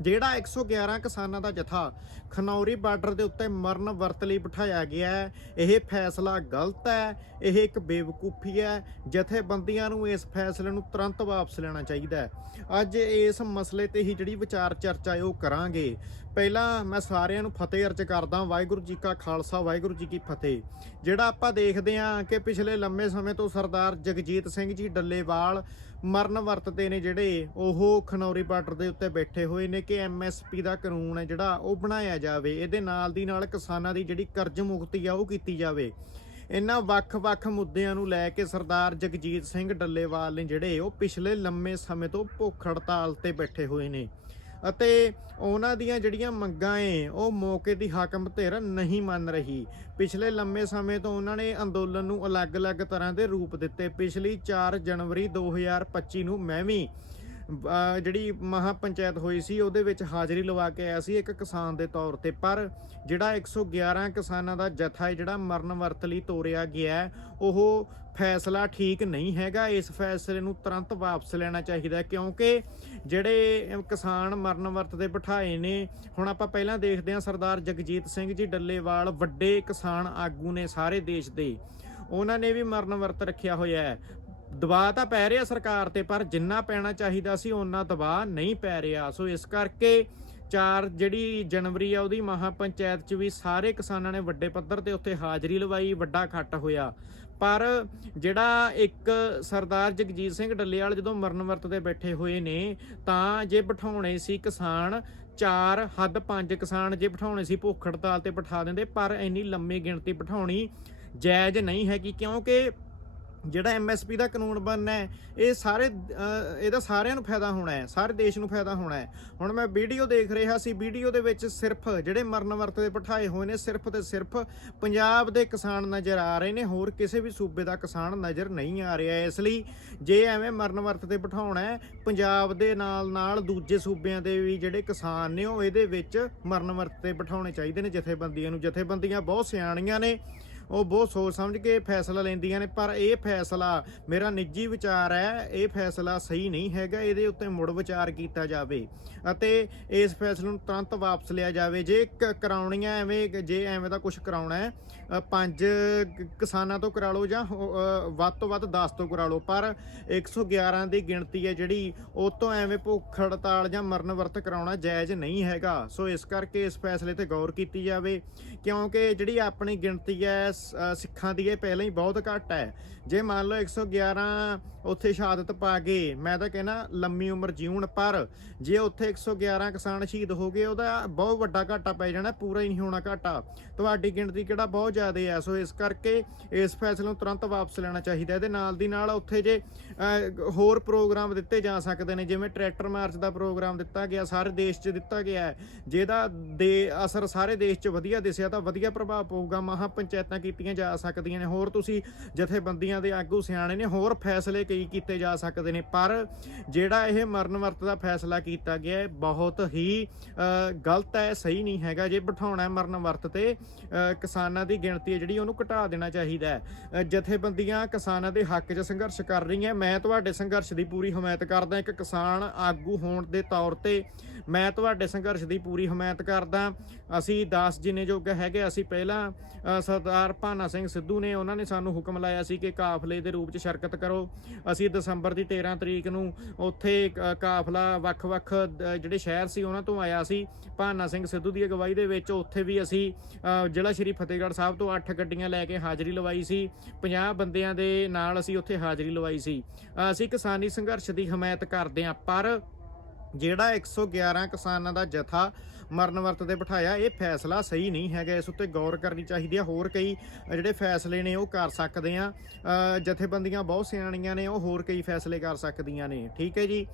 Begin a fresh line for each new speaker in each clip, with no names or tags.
ਜਿਹੜਾ 111 ਕਿਸਾਨਾਂ ਦਾ ਜਥਾ ਖਨੌਰੀ ਬਾਰਡਰ ਦੇ ਉੱਤੇ ਮਰਨ ਵਰਤ ਲਈ ਬਿਠਾਇਆ ਗਿਆ ਹੈ, ਇਹ ਫੈਸਲਾ ਗਲਤ ਹੈ, ਇਹ ਇੱਕ ਬੇਵਕੂਫੀ ਹੈ। ਜਥੇਬੰਦੀਆਂ ਨੂੰ ਇਸ ਫੈਸਲੇ ਨੂੰ ਤੁਰੰਤ ਵਾਪਸ ਲੈਣਾ ਚਾਹੀਦਾ ਹੈ। ਅੱਜ ਇਸ ਮਸਲੇ ਤੇ ਹੀ ਜਿਹੜੀ ਵਿਚਾਰ ਚਰਚਾ ਹੈ, ਉਹ ਕਰਾਂਗੇ। ਪਹਿਲਾਂ ਮੈਂ ਸਾਰਿਆਂ ਨੂੰ ਫਤਿਹ ਅਰਜ ਕਰਦਾ ਵਾਹਿਗੁਰੂ ਜੀ ਕਾ ਖਾਲਸਾ, ਵਾਹਿਗੁਰੂ ਜੀ ਕੀ ਫਤਿਹ। ਜਿਹੜਾ ਆਪਾਂ ਦੇਖਦੇ ਹਾਂ ਕਿ ਪਿਛਲੇ ਲੰਮੇ ਸਮੇਂ ਤੋਂ ਸਰਦਾਰ ਜਗਜੀਤ ਸਿੰਘ ਜੀ ਡੱਲੇਵਾਲ ਮਰਨ ਵਰਤਦੇ ਨੇ ਜਿਹੜੇ ਉਹ ਖਨੌਰੀ ਬਾਰਡਰ ਦੇ ਉੱਤੇ ਬੈਠੇ ਹੋਏ ਨੇ ਕਿ ਐਮਐਸਪੀ ਦਾ ਕਾਨੂੰਨ ਹੈ ਜਿਹੜਾ ਉਹ ਬਣਾਇਆ ਜਾਵੇ। ਇਹਦੇ ਨਾਲ ਦੀ ਨਾਲ ਕਿਸਾਨਾਂ ਦੀ ਜਿਹੜੀ ਕਰਜ਼ ਮੁਕਤੀ ਆ ਉਹ ਕੀਤੀ ਜਾਵੇ। ਇਹਨਾਂ ਵੱਖ-ਵੱਖ ਮੁੱਦਿਆਂ ਨੂੰ ਲੈ ਕੇ ਸਰਦਾਰ ਜਗਜੀਤ ਸਿੰਘ ਡੱਲੇਵਾਲ ਨੇ ਜਿਹੜੇ ਉਹ ਪਿਛਲੇ ਲੰਮੇ ਸਮੇਂ ਤੋਂ ਭੁੱਖ ਹੜਤਾਲ ਤੇ ਬੈਠੇ ਹੋਏ ਨੇ। ਅਤੇ ਉਹਨਾਂ ਦੀਆਂ ਜਿਹੜੀਆਂ ਮੰਗਾਂ ਏ, ਉਹ ਮੌਕੇ ਦੀ ਹਾਕਮ ਧਿਰ ਨਹੀਂ ਮੰਨ ਰਹੀ। ਪਿਛਲੇ ਲੰਮੇ ਸਮੇਂ ਤੋਂ ਉਹਨਾਂ ਨੇ ਅੰਦੋਲਨ ਨੂੰ ਅਲੱਗ-ਅਲੱਗ ਤਰ੍ਹਾਂ ਦੇ ਰੂਪ ਦਿੱਤੇ। ਪਿਛਲੀ 4 ਜਨਵਰੀ 2025 ਨੂੰ ਮੈਂ ਵੀ ਜਿਹੜੀ ਮਹਾ ਪੰਚਾਇਤ ਹੋਈ ਸੀ, ਉਹਦੇ ਵਿੱਚ ਹਾਜ਼ਰੀ ਲਵਾ ਕੇ ਆਇਆ ਸੀ ਇੱਕ ਕਿਸਾਨ ਦੇ ਤੌਰ ਤੇ। ਪਰ ਜਿਹੜਾ 111 ਕਿਸਾਨਾਂ ਦਾ ਜਥਾ ਹੈ, ਜਿਹੜਾ ਮਰਨ ਵਰਤ ਲਈ ਤੋਰਿਆ ਗਿਆ ਉਹ ਫੈਸਲਾ ਠੀਕ ਨਹੀਂ ਹੈਗਾ। ਇਸ ਫੈਸਲੇ ਨੂੰ ਤੁਰੰਤ ਵਾਪਸ ਲੈਣਾ ਚਾਹੀਦਾ ਕਿਉਂਕਿ ਜਿਹੜੇ ਕਿਸਾਨ ਮਰਨ ਵਰਤ ਦੇ ਬਿਠਾਏ ਨੇ, ਹੁਣ ਆਪਾਂ ਪਹਿਲਾਂ ਦੇਖਦੇ ਹਾਂ ਸਰਦਾਰ ਜਗਜੀਤ ਸਿੰਘ ਜੀ ਡੱਲੇਵਾਲ, ਵੱਡੇ ਕਿਸਾਨ ਆਗੂ ਨੇ ਸਾਰੇ ਦੇਸ਼ ਦੇ। ਉਹਨਾਂ ਨੇ ਵੀ ਮਰਨ ਵਰਤ ਰੱਖਿਆ ਹੋਇਆ ਹੈ। ਦਬਾਅ ਤਾਂ ਪੈ ਰਿਹਾ ਸਰਕਾਰ ਤੇ, ਪਰ ਜਿੰਨਾ ਪੈਣਾ ਚਾਹੀਦਾ ਸੀ ਉਹਨਾਂ ਦਬਾਅ ਨਹੀਂ ਪੈ ਰਿਹਾ। ਸੋ ਇਸ ਕਰਕੇ 4 ਜਿਹੜੀ ਜਨਵਰੀ ਆ, ਉਹਦੀ ਮਹਾ ਪੰਚਾਇਤ ਚ ਵੀ ਸਾਰੇ ਕਿਸਾਨਾਂ ਨੇ ਵੱਡੇ ਪੱਧਰ ਤੇ ਉੱਥੇ ਹਾਜ਼ਰੀ ਲਵਾਈ, ਵੱਡਾ ਇਕੱਠ ਹੋਇਆ। ਪਰ ਜਿਹੜਾ ਇੱਕ ਸਰਦਾਰ ਜਗਜੀਤ ਸਿੰਘ ਡੱਲੇਵਾਲ ਜਦੋਂ ਮਰਨ ਵਰਤ ਤੇ ਬੈਠੇ ਹੋਏ ਨੇ, ਤਾਂ ਜੇ ਬਿਠਾਉਣੇ ਸੀ ਕਿਸਾਨ, ਚਾਰ ਹੱਦ ਪੰਜ ਕਿਸਾਨ ਜੇ ਬਿਠਾਉਣੇ ਸੀ ਭੁੱਖ ਹੜਤਾਲ ਤੇ ਬਿਠਾ ਦਿੰਦੇ, ਪਰ ਇੰਨੀ ਲੰਮੀ ਗਿਣਤੀ ਬਿਠਾਉਣੀ ਜਾਇਜ਼ ਨਹੀਂ ਹੈਗੀ, ਕਿਉਂਕਿ ਜਿਹੜਾ ਐਮਐਸਪੀ ਦਾ ਕਾਨੂੰਨ ਬਣਨਾ ਹੈ, ਇਹ ਸਾਰੇ ਇਹਦਾ ਸਾਰਿਆਂ ਨੂੰ ਫਾਇਦਾ ਹੋਣਾ ਹੈ, ਸਾਰੇ ਦੇਸ਼ ਨੂੰ ਫਾਇਦਾ ਹੋਣਾ ਹੈ। ਹੁਣ ਮੈਂ ਵੀਡੀਓ ਦੇਖ ਰਿਹਾ ਸੀ, ਵੀਡੀਓ ਦੇ ਵਿੱਚ ਸਿਰਫ ਜਿਹੜੇ ਮਰਨ ਵਰਤ ਦੇ ਬਿਠਾਏ ਹੋਏ ਨੇ, ਸਿਰਫ ਤੇ ਸਿਰਫ ਪੰਜਾਬ ਦੇ ਕਿਸਾਨ ਨਜ਼ਰ ਆ ਰਹੇ ਨੇ, ਹੋਰ ਕਿਸੇ ਵੀ ਸੂਬੇ ਦਾ ਕਿਸਾਨ ਨਜ਼ਰ ਨਹੀਂ ਆ ਰਿਹਾ। ਇਸ ਲਈ ਜੇ ਐਵੇਂ ਮਰਨ ਵਰਤ ਤੇ ਬਿਠਾਉਣਾ ਹੈ, ਪੰਜਾਬ ਦੇ ਨਾਲ ਨਾਲ ਦੂਜੇ ਸੂਬਿਆਂ ਦੇ ਵੀ ਜਿਹੜੇ ਕਿਸਾਨ ਨੇ, ਉਹ ਇਹਦੇ ਵਿੱਚ ਮਰਨ ਵਰਤ ਤੇ ਬਿਠਾਉਣੇ ਚਾਹੀਦੇ ਨੇ ਜਥੇਬੰਦੀਆਂ ਨੂੰ। ਜਥੇਬੰਦੀਆਂ ਬਹੁਤ ਸਿਆਣੀਆਂ ਨੇ। ਉਹ ਬਹੁਤ ਸੋਚ ਸਮਝ ਕੇ ਫੈਸਲਾ ਲੈਂਦੀਆਂ ਨੇ, ਪਰ ਇਹ ਫੈਸਲਾ ਮੇਰਾ ਨਿੱਜੀ ਵਿਚਾਰ ਹੈ, ਇਹ ਫੈਸਲਾ ਸਹੀ ਨਹੀਂ ਹੈਗਾ, ਇਹਦੇ ਉੱਤੇ ਮੁੜ ਵਿਚਾਰ ਕੀਤਾ ਜਾਵੇ ਅਤੇ ਇਸ ਫੈਸਲੇ ਨੂੰ ਤੁਰੰਤ ਵਾਪਸ ਲਿਆ ਜਾਵੇ। ਜੇ ਕ- ਕਰਾਉਣੀਆਂ ਐਵੇਂ ਜੇ ਐਵੇਂ ਦਾ ਕੁਝ ਕਰਾਉਣਾ ਹੈ ਪੰਜ ਕਿਸਾਨਾਂ ਤੋਂ ਕਰਾ ਲਓ ਜਾਂ ਹੋ- ਵੱਧ ਤੋਂ ਵੱਧ 10 ਤੋਂ ਕਰਾ ਲਓ, ਪਰ 111 ਦੀ ਗਿਣਤੀ ਹੈ ਜਿਹੜੀ, ਉਹ ਤੋਂ ਐਵੇਂ ਭੁੱਖ ਹੜਤਾਲ ਜਾਂ ਮਰਨ ਵਰਤ ਕਰਾਉਣਾ ਜਾਇਜ਼ ਨਹੀਂ ਹੈਗਾ। ਸੋ ਇਸ ਕਰਕੇ ਇਸ ਫੈਸਲੇ ਤੇ ਗੌਰ ਕੀਤੀ ਜਾਵੇ, ਕਿਉਂਕਿ ਜਿਹੜੀ ਆਪਣੀ ਗਿਣਤੀ ਹੈ ਸਿੱਖਾਂ ਦੀ ਇਹ ਪਹਿਲਾਂ ਹੀ ਬਹੁਤ ਘੱਟ ਹੈ। ਜੇ ਮੰਨ ਲਓ 111 ਉੱਥੇ ਸ਼ਹਾਦਤ ਪਾ ਗਏ ਮੈਂ ਤਾਂ ਕਹਿੰਦਾ ਲੰਮੀ ਉਮਰ ਜੀਉਣ ਪਰ ਜੇ ਉੱਥੇ 111 ਕਿਸਾਨ ਸ਼ਹੀਦ ਹੋ ਗਏ, ਉਹਦਾ ਬਹੁਤ ਵੱਡਾ ਘਾਟਾ ਪੈ ਜਾਣਾ, ਪੂਰਾ ਹੀ ਨਹੀਂ ਹੋਣਾ ਘਾਟਾ। ਤੁਹਾਡੀ ਗਿਣਤੀ ਕਿਹੜਾ ਬਹੁਤ ਜ਼ਿਆਦਾ ਹੈ, ਸੋ ਇਸ ਕਰਕੇ ਇਸ ਫੈਸਲੇ ਨੂੰ ਤੁਰੰਤ ਵਾਪਸ ਲੈਣਾ ਚਾਹੀਦਾ। ਇਹਦੇ ਨਾਲ ਦੀ ਨਾਲ ਉੱਥੇ ਜੇ ਹੋਰ ਪ੍ਰੋਗਰਾਮ ਦਿੱਤੇ ਜਾ ਸਕਦੇ ਨੇ, ਜਿਵੇਂ ਟਰੈਕਟਰ ਮਾਰਚ ਦਾ ਪ੍ਰੋਗਰਾਮ ਦਿੱਤਾ ਗਿਆ, ਸਾਰੇ ਦੇਸ਼ 'ਚ ਦਿੱਤਾ ਗਿਆ ਹੈ। ਜਿਹਦਾ ਦੇ ਅਸਰ ਸਾਰੇ ਦੇਸ਼ 'ਚ ਵਧੀਆ ਦਿਸਿਆ, ਤਾਂ ਵਧੀਆ ਪ੍ਰਭਾਵ ਪਊਗਾ। ਮਹਾ ਪੰਚਾਇਤਾਂ ਕੀਤੀਆਂ ਜਾ ਸਕਦੀਆਂ ਨੇ। ਹੋਰ ਤੁਸੀਂ ਜਥੇਬੰਦੀਆਂ ਦੇ ਆਗੂ ਸਿਆਣੇ ਨੇ, ਹੋਰ ਫੈਸਲੇ ਕਈ ਕੀਤੇ ਜਾ ਸਕਦੇ ਨੇ, ਪਰ ਜਿਹੜਾ ਇਹ ਮਰਨ ਵਰਤ ਦਾ ਫੈਸਲਾ ਕੀਤਾ ਗਿਆ ਹੈ, ਬਹੁਤ ਹੀ ਗਲਤ ਹੈ, ਸਹੀ ਨਹੀਂ ਹੈਗਾ। ਜੇ ਬਿਠਾਉਣਾ ਹੈ ਮਰਨ ਵਰਤ ਤੇ ਕਿਸਾਨਾਂ ਦੀ ਗਿਣਤੀ ਹੈ ਜਿਹੜੀ, ਉਹਨੂੰ ਘਟਾ ਦੇਣਾ ਚਾਹੀਦਾ ਹੈ। ਜਥੇਬੰਦੀਆਂ ਕਿਸਾਨਾਂ ਦੇ ਹੱਕ 'ਚ ਸੰਘਰਸ਼ ਕਰ ਰਹੀਆਂ। ਮੈਂ ਤੁਹਾਡੇ ਸੰਘਰਸ਼ ਦੀ ਪੂਰੀ ਹਮਾਇਤ ਕਰਦਾ ਇੱਕ ਕਿਸਾਨ ਆਗੂ ਹੋਣ ਦੇ ਤੌਰ ਤੇ ਮੈਂ ਤੁਹਾਡੇ ਸੰਘਰਸ਼ ਦੀ ਪੂਰੀ ਹਮਾਇਤ ਕਰਦਾ ਅਸੀਂ 10 ਜਿੰਨੇ ਯੋਗ ਹੈਗੇ। ਅਸੀਂ ਪਹਿਲਾਂ ਸਰਦਾਰ ਭਾਨਾ ਸਿੰਘ ਸਿੱਧੂ ਨੇ, ਉਹਨਾਂ ਨੇ ਸਾਨੂੰ ਹੁਕਮ ਲਾਇਆ ਸੀ ਕਿ ਕਾਫਲੇ ਦੇ ਰੂਪ 'ਚ ਸ਼ਰਕਤ ਕਰੋ। ਅਸੀਂ ਦਸੰਬਰ ਦੀ 13 ਤਰੀਕ ਨੂੰ ਉੱਥੇ ਕ- ਕਾਫਲਾ ਵੱਖ-ਵੱਖ ਜਿਹੜੇ ਸ਼ਹਿਰ ਸੀ, ਉਹਨਾਂ ਤੋਂ ਆਇਆ ਸੀ। ਭਾਨਾ ਸਿੰਘ ਸਿੱਧੂ ਦੀ ਅਗਵਾਈ ਦੇ ਵਿੱਚ ਉੱਥੇ ਵੀ ਅਸੀਂ ਜ਼ਿਲ੍ਹਾ ਸ਼੍ਰੀ ਫਤਿਹਗੜ੍ਹ ਸਾਹਿਬ ਤੋਂ 8 ਗੱਡੀਆਂ ਲੈ ਕੇ ਹਾਜ਼ਰੀ ਲਵਾਈ ਸੀ। 50 ਬੰਦਿਆਂ ਦੇ ਨਾਲ ਅਸੀਂ ਉੱਥੇ ਹਾਜ਼ਰੀ ਲਵਾਈ ਸੀ। ਅਸੀਂ ਕਿਸਾਨੀ ਸੰਘਰਸ਼ ਦੀ ਹਮਾਇਤ ਕਰਦੇ ਹਾਂ ਪਰ ਜਿਹੜਾ 111 ਕਿਸਾਨਾਂ ਦਾ ਜਥਾ ਮਰਨ ਵਰਤ ਤੇ ਬਿਠਾਇਆ। ਇਹ ਫੈਸਲਾ ਸਹੀ ਨਹੀਂ ਹੈਗਾ। ਇਸ ਉੱਤੇ ਗੌਰ ਕਰਨੀ ਚਾਹੀਦੀ ਹੈ। ਹੋਰ ਕਈ ਜਿਹੜੇ ਫੈਸਲੇ ਨੇ ਉਹ ਕਰ ਸਕਦੇ ਆ ਜਥੇਬੰਦੀਆਂ ਬਹੁਤ ਸਿਆਣੀਆਂ ਨੇ। ਉਹ ਹੋਰ ਕਈ ਫੈਸਲੇ ਕਰ ਸਕਦੀਆਂ ਨੇ। ਠੀਕ ਹੈ ਜੀ?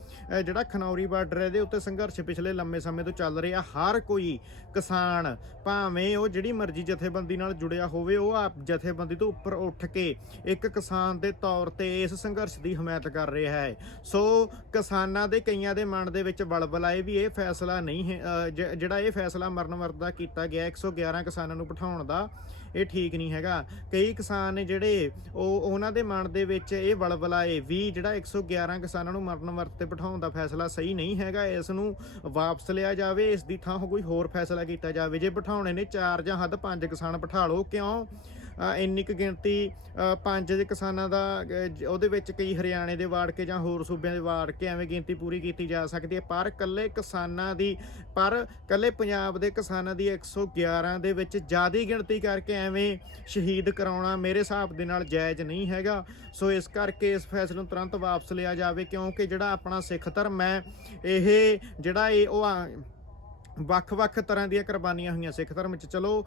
ਜਿਹੜਾ ਖਨੌਰੀ ਬਾਰਡਰ ਹੈ, ਇਹਦੇ ਉੱਤੇ ਸੰਘਰਸ਼ ਪਿਛਲੇ ਲੰਮੇ ਸਮੇਂ ਤੋਂ ਚੱਲ ਰਿਹਾ। ਹਰ ਕੋਈ ਕਿਸਾਨ, ਭਾਵੇਂ ਉਹ ਜਿਹੜੀ ਮਰਜ਼ੀ ਜਥੇਬੰਦੀ ਨਾਲ ਜੁੜਿਆ ਹੋਵੇ, ਉਹ ਆਪ ਜਥੇਬੰਦੀ ਤੋਂ ਉੱਪਰ ਉੱਠ ਕੇ ਇੱਕ ਕਿਸਾਨ ਦੇ ਤੌਰ ਤੇ ਇਸ ਸੰਘਰਸ਼ ਦੀ ਹਮਾਇਤ ਕਰ ਰਿਹਾ ਹੈ। ਸੋ ਕਿਸਾਨਾਂ ਦੇ ਕਈਆਂ ਦੇ ਮਨ ਦੇ ਵਿੱਚ ਬਲਬਲ ਆਏ ਵੀ ਇਹ ਫੈਸਲਾ ਨਹੀਂ ਹੈ। ਜ- ਜਿਹੜਾ ਇਹ ਫੈਸਲਾ ਮਰਨ ਵਰਤ ਦਾ ਕੀਤਾ ਗਿਆ 111 ਕਿਸਾਨਾਂ ਨੂੰ ਬਿਠਾਉਣ ਦਾ, ਇਹ ਠੀਕ ਨਹੀਂ ਹੈਗਾ। ਕਈ ਕਿਸਾਨ ਨੇ ਜਿਹੜੇ ਉਹ ਉਹਨਾਂ ਦੇ ਮਨ ਦੇ ਵਿੱਚ ਇਹ ਬਲਬਲਾ ਇਹ ਵੀ ਜਿਹੜਾ 111 ਕਿਸਾਨਾਂ ਨੂੰ ਮਰਨ ਵਰਤ ਤੇ ਬਿਠਾਉਣ ਦਾ ਫੈਸਲਾ ਸਹੀ ਨਹੀਂ ਹੈਗਾ, ਇਸ ਨੂੰ ਵਾਪਸ ਲਿਆ ਜਾਵੇ, ਇਸ ਦੀ ਥਾਂ ਕੋਈ ਹੋਰ ਫੈਸਲਾ ਕੀਤਾ ਜਾਵੇ। ਜੇ ਬਿਠਾਉਣੇ ਨੇ ਚਾਰ ਜਾਂ ਹੱਦ ਪੰਜ ਕਿਸਾਨ ਬਿਠਾ ਲਓ, ਕਿਉਂ? ਇੰਨੀ ਕੁ ਗਿਣਤੀ ਪੰਜ ਦੇ ਕਿਸਾਨਾਂ ਦਾ ਉਹਦੇ ਵਿੱਚ ਕਈ ਹਰਿਆਣੇ ਦੇ ਵਾੜ ਕੇ ਜਾਂ ਹੋਰ ਸੂਬਿਆਂ ਦੇ ਵਾੜ ਕੇ ਐਵੇਂ ਗਿਣਤੀ ਪੂਰੀ ਕੀਤੀ ਜਾ ਸਕਦੀ ਹੈ। ਪਰ ਕੱਲੇ ਕਿਸਾਨਾਂ ਦੀ, ਪਰ ਕੱਲੇ ਪੰਜਾਬ ਦੇ ਕਿਸਾਨਾਂ ਦੀ 111 ਦੇ ਵਿੱਚ ਜ਼ਿਆਦੀ ਗਿਣਤੀ ਕਰਕੇ ਐਵੇਂ ਸ਼ਹੀਦ ਕਰਾਉਣਾ ਮੇਰੇ ਹਿਸਾਬ ਦੇ ਨਾਲ ਜਾਇਜ਼ ਨਹੀਂ ਹੈਗਾ। ਸੋ ਇਸ ਕਰਕੇ ਇਸ ਫੈਸਲੇ ਨੂੰ ਤੁਰੰਤ ਵਾਪਸ ਲਿਆ ਜਾਵੇ, ਕਿਉਂਕਿ ਜਿਹੜਾ ਆਪਣਾ ਸਿੱਖ ਧਰਮ ਹੈ, ਇਹ ਜਿਹੜਾ ਇਹ ਉਹ ਆ- ਵੱਖ-ਵੱਖ ਤਰ੍ਹਾਂ ਦੀਆਂ ਕੁਰਬਾਨੀਆਂ ਹੋਈਆਂ ਸਿੱਖ ਧਰਮ 'ਚ। ਚਲੋ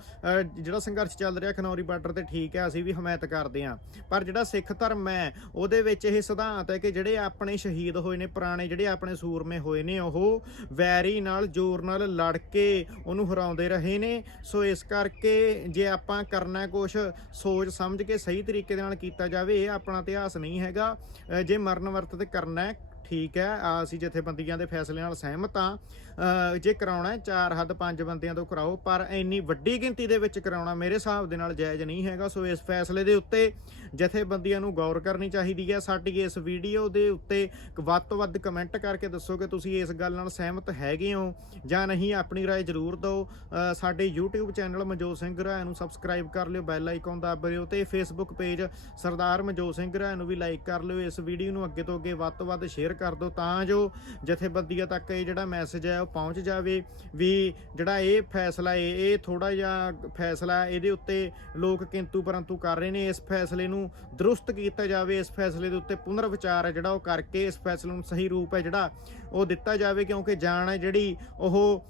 ਜਿਹੜਾ ਸੰਘਰਸ਼ ਚੱਲ ਰਿਹਾ ਖਨੌਰੀ ਬਾਰਡਰ ਤੇ ਠੀਕ ਹੈ, ਅਸੀਂ ਵੀ ਹਮਾਇਤ ਕਰਦੇ ਹਾਂ। ਪਰ ਜਿਹੜਾ ਸਿੱਖ ਧਰਮ ਹੈ, ਉਹਦੇ ਵਿੱਚ ਇਹ ਸਿਧਾਂਤ ਹੈ ਕਿ ਜਿਹੜੇ ਆਪਣੇ ਸ਼ਹੀਦ ਹੋਏ ਨੇ, ਪੁਰਾਣੇ ਜਿਹੜੇ ਆਪਣੇ ਸੂਰਮੇ ਹੋਏ ਨੇ, ਉਹ ਵੈਰੀ ਨਾਲ, ਜ਼ੋਰ ਨਾਲ ਲੜ ਕੇ ਉਹਨੂੰ ਹਰਾਉਂਦੇ ਰਹੇ ਨੇ। ਸੋ ਇਸ ਕਰਕੇ ਜੇ ਆਪਾਂ ਕਰਨਾ ਕੁਝ ਸੋਚ ਸਮਝ ਕੇ ਸਹੀ ਤਰੀਕੇ ਦੇ ਨਾਲ ਕੀਤਾ ਜਾਵੇ, ਇਹ ਆਪਣਾ ਇਤਿਹਾਸ ਨਹੀਂ ਹੈਗਾ। ਜੇ ਮਰਨ ਵਰਤ ਤੇ ਕਰਨਾ ਠੀਕ ਹੈ ਆ ਅਸੀਂ ਜਥੇਬੰਦੀਆਂ ਦੇ ਫੈਸਲੇ ਨਾਲ ਸਹਿਮਤ ਹਾਂ ਅ, ਜੇ ਕਰਾਉਣਾ ਹੈ ਚਾਰ ਹੱਦ ਪੰਜ ਬੰਦਿਆਂ ਤੋਂ ਕਰਾਓ ਪਰ ਇੰਨੀ ਵੱਡੀ ਗਿਣਤੀ ਦੇ ਵਿੱਚ ਕਰਾਉਣਾ ਮੇਰੇ ਹਿਸਾਬ ਦੇ ਨਾਲ ਜਾਇਜ਼ ਨਹੀਂ ਹੈਗਾ ਸੋ ਇਸ ਫੈਸਲੇ ਦੇ ਉੱਤੇ ਜਥੇਬੰਦੀਆਂ ਨੂੰ ਗੌਰ ਕਰਨੀ ਚਾਹੀਦੀ ਹੈ ਸਾਡੀ ਇਸ ਵੀਡੀਓ ਦੇ ਉੱਤੇ ਵੱਧ ਤੋਂ ਵੱਧ ਕਮੈਂਟ ਕਰਕੇ ਦੱਸੋ ਕਿ ਤੁਸੀਂ ਇਸ ਗੱਲ ਨਾਲ ਸਹਿਮਤ ਹੈਗੇ ਹੋ ਜਾਂ ਨਹੀਂ ਆਪਣੀ رائے ਜ਼ਰੂਰ ਦਿਓ ਅ, ਸਾਡੇ YouTube ਚੈਨਲ ਮਨਜੋਤ ਸਿੰਘ ਰਾਏ ਨੂੰ ਸਬਸਕ੍ਰਾਈਬ ਕਰ ਲਿਓ ਬੈਲ ਆਈਕਨ ਦਬ ਲਿਓ ਤੇ Facebook ਪੇਜ ਸਰਦਾਰ ਮਨਜੋਤ ਸਿੰਘ ਰਾਏ ਨੂੰ ਵੀ ਲਾਈਕ ਕਰ ਲਿਓ ਇਸ ਵੀਡੀਓ ਨੂੰ ਅੱਗੇ ਤੋਂ ਅੱਗੇ ਵੱਧ ਤੋਂ ਵੱਧ ਸ਼ੇਅਰ ਕਰ ਦਿਓ ਤਾਂ ਜੋ ਜਥੇਬੰਦੀਆਂ ਤੱਕ ਇਹ ਜਿਹੜਾ ਮੈਸੇਜ ਹੈ ਉਹ ਪਹੁੰਚ ਜਾਵੇ ਵੀ ਜਿਹੜਾ ਇਹ ਫੈਸਲਾ ਹੈ ਇਹ ਥੋੜਾ ਜਿਹਾ ਫੈਸਲਾ ਇਹਦੇ ਉੱਤੇ ਲੋਕ ਕਿੰਤੂ ਪਰੰਤੂ ਕਰ ਰਹੇ ਨੇ। ਇਸ ਫੈਸਲੇ ਨੂੰ ਦਰੁਸਤ ਕੀਤਾ ਜਾਵੇ ਇਸ ਫੈਸਲੇ ਦੇ ਉੱਤੇ ਪੁਨਰ ਵਿਚਾਰ ਹੈ ਜਿਹੜਾ ਉਹ ਕਰਕੇ ਇਸ ਫੈਸਲੇ ਨੂੰ ਸਹੀ ਰੂਪ ਹੈ ਜਿਹੜਾ ਉਹ ਦਿੱਤਾ ਜਾਵੇ ਕਿਉਂਕਿ ਜਾਨ ਹੈ ਜਿਹੜੀ ਉਹ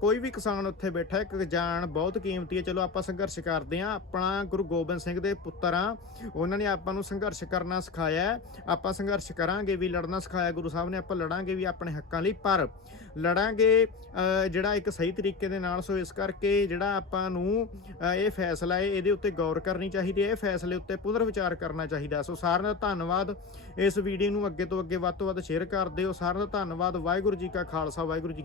ਕੋਈ ਵੀ ਕਿਸਾਨ ਉੱਥੇ ਬੈਠਾ ਹੈ, ਇੱਕ ਜਾਨ ਬਹੁਤ ਕੀਮਤੀ ਹੈ। ਚਲੋ ਆਪਾਂ ਸੰਘਰਸ਼ ਕਰਦੇ ਹਾਂ। ਆਪਣਾ ਗੁਰੂ ਗੋਬਿੰਦ ਸਿੰਘ ਦੇ ਪੁੱਤਰ ਆ ਉਹਨਾਂ ਨੇ ਆਪਾਂ ਨੂੰ ਸੰਘਰਸ਼ ਕਰਨਾ ਸਿਖਾਇਆ ਆਪਾਂ ਸੰਘਰਸ਼ ਕਰਾਂਗੇ ਵੀ ਲੜਨਾ ਸਿਖਾਇਆ ਗੁਰੂ ਸਾਹਿਬ ਨੇ, ਆਪਾਂ ਲੜਾਂਗੇ ਵੀ ਆਪਣੇ ਹੱਕਾਂ ਲਈ, ਪਰ ਲੜਾਂਗੇ ਜਿਹੜਾ ਇੱਕ ਸਹੀ ਤਰੀਕੇ ਦੇ ਨਾਲ, ਸੋ ਇਸ ਕਰਕੇ ਜਿਹੜਾ ਆਪਾਂ ਨੂੰ ਇਹ ਫੈਸਲਾ ਹੈ, ਇਹਦੇ ਉੱਤੇ ਗੌਰ ਕਰਨੀ ਚਾਹੀਦੀ ਹੈ, ਇਹ ਫੈਸਲੇ ਉੱਤੇ ਪੁਨਰ ਵਿਚਾਰ ਕਰਨਾ ਚਾਹੀਦਾ ਸੋ ਸਾਰਿਆਂ ਦਾ ਧੰਨਵਾਦ ਇਸ ਵੀਡੀਓ ਨੂੰ ਅੱਗੇ ਤੋਂ ਅੱਗੇ ਵੱਧ ਤੋਂ ਵੱਧ ਸ਼ੇਅਰ ਕਰ ਦਿਓ। ਸਾਰਿਆਂ ਦਾ ਧੰਨਵਾਦ, ਵਾਹਿਗੁਰੂ ਜੀ ਕਾ ਖਾਲਸਾ, ਵਾਹਿਗੁਰੂ ਜੀ